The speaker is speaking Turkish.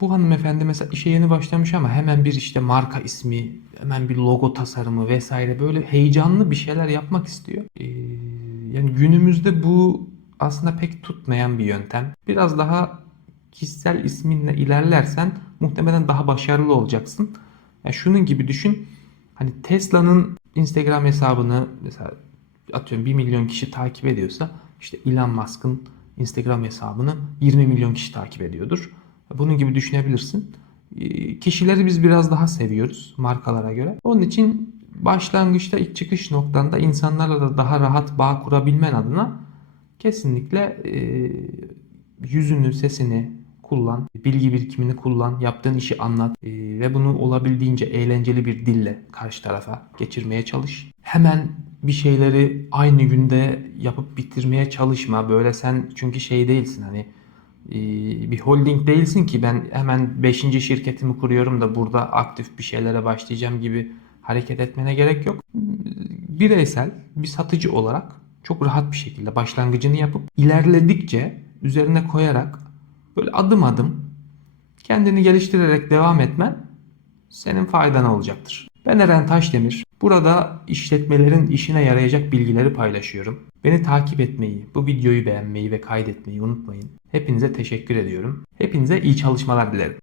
Bu hanımefendi mesela işe yeni başlamış ama hemen bir işte marka ismi, hemen bir logo tasarımı vesaire böyle heyecanlı bir şeyler yapmak istiyor. Ee, yani günümüzde bu aslında pek tutmayan bir yöntem. Biraz daha kişisel isminle ilerlersen muhtemelen daha başarılı olacaksın. Yani şunun gibi düşün. Hani Tesla'nın Instagram hesabını mesela atıyorum 1 milyon kişi takip ediyorsa işte Elon Musk'ın Instagram hesabını 20 milyon kişi takip ediyordur. Bunun gibi düşünebilirsin. Ee, Kişileri biz biraz daha seviyoruz markalara göre. Onun için başlangıçta ilk çıkış noktanda insanlarla da daha rahat bağ kurabilmen adına kesinlikle e, yüzünü, sesini kullan, bilgi birikimini kullan, yaptığın işi anlat e, ve bunu olabildiğince eğlenceli bir dille karşı tarafa geçirmeye çalış. Hemen bir şeyleri aynı günde yapıp bitirmeye çalışma. Böyle sen çünkü şey değilsin hani bir holding değilsin ki ben hemen 5. şirketimi kuruyorum da burada aktif bir şeylere başlayacağım gibi hareket etmene gerek yok. Bireysel bir satıcı olarak çok rahat bir şekilde başlangıcını yapıp ilerledikçe üzerine koyarak böyle adım adım kendini geliştirerek devam etmen senin faydana olacaktır. Ben Eren Taşdemir. Burada işletmelerin işine yarayacak bilgileri paylaşıyorum. Beni takip etmeyi, bu videoyu beğenmeyi ve kaydetmeyi unutmayın. Hepinize teşekkür ediyorum. Hepinize iyi çalışmalar dilerim.